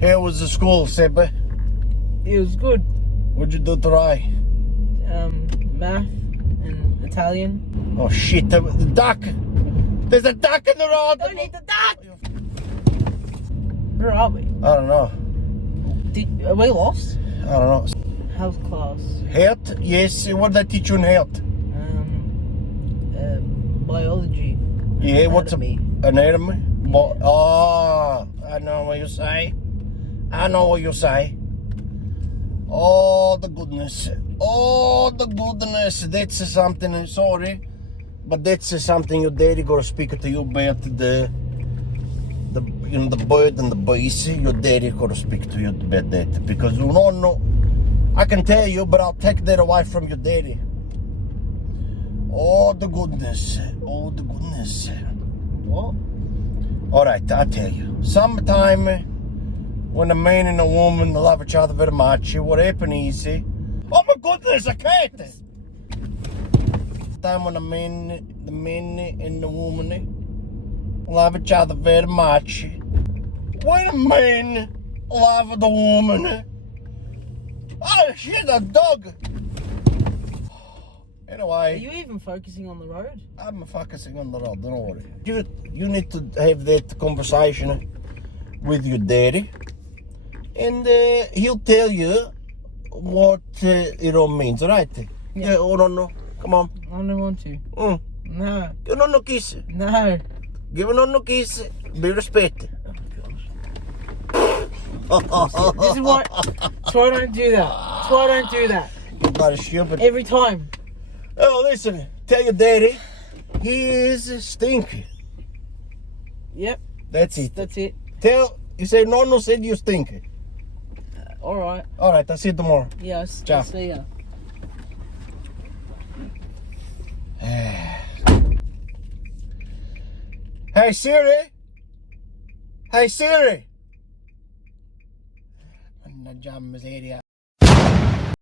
How was the school, Sebbe? It was good. What'd you do today? Math and Italian. Oh shit, the duck! There's a duck in the road! Don't eat the duck! Where are we? I don't know. Are we lost? I don't know. Health class. Health? Yes, what did they teach you in health? Biology. Yeah, what's Anatomy. anatomy? Oh, I know what you say. I know what you say. Oh, the goodness. Oh, the goodness. That's something, sorry. But that's something your daddy gotta speak to you about the bird and the bees. Your daddy gotta speak to you about that. Because you don't know, I can tell you, but I'll take that away from your daddy. Oh, the goodness. Oh, the goodness. What? Alright, I'll tell you. Sometime when a man and a woman love each other very much, what happens is... Oh my goodness, a cat! Time when the man and the woman love each other very much. When a man love the woman... Oh shit, a dog! Anyway... Are you even focusing on the road? I'm focusing on the road, don't worry. You need to have that conversation with your daddy. And he'll tell you what it all means, right? Yeah, oh no, come on. I don't want to. No. Give no kiss. No. Give no kiss. Be respected. This is why. That's why I don't do that. That's why I don't do that. You're bloody stupid. Every time. Oh, listen. Tell your daddy he is stinky. Yep. That's it. That's it. You say no said you stinky. Alright. Alright, I'll see you tomorrow. Yes. Ciao. I'll see ya. Hey Siri. Hey Siri. Mannaggia miseria.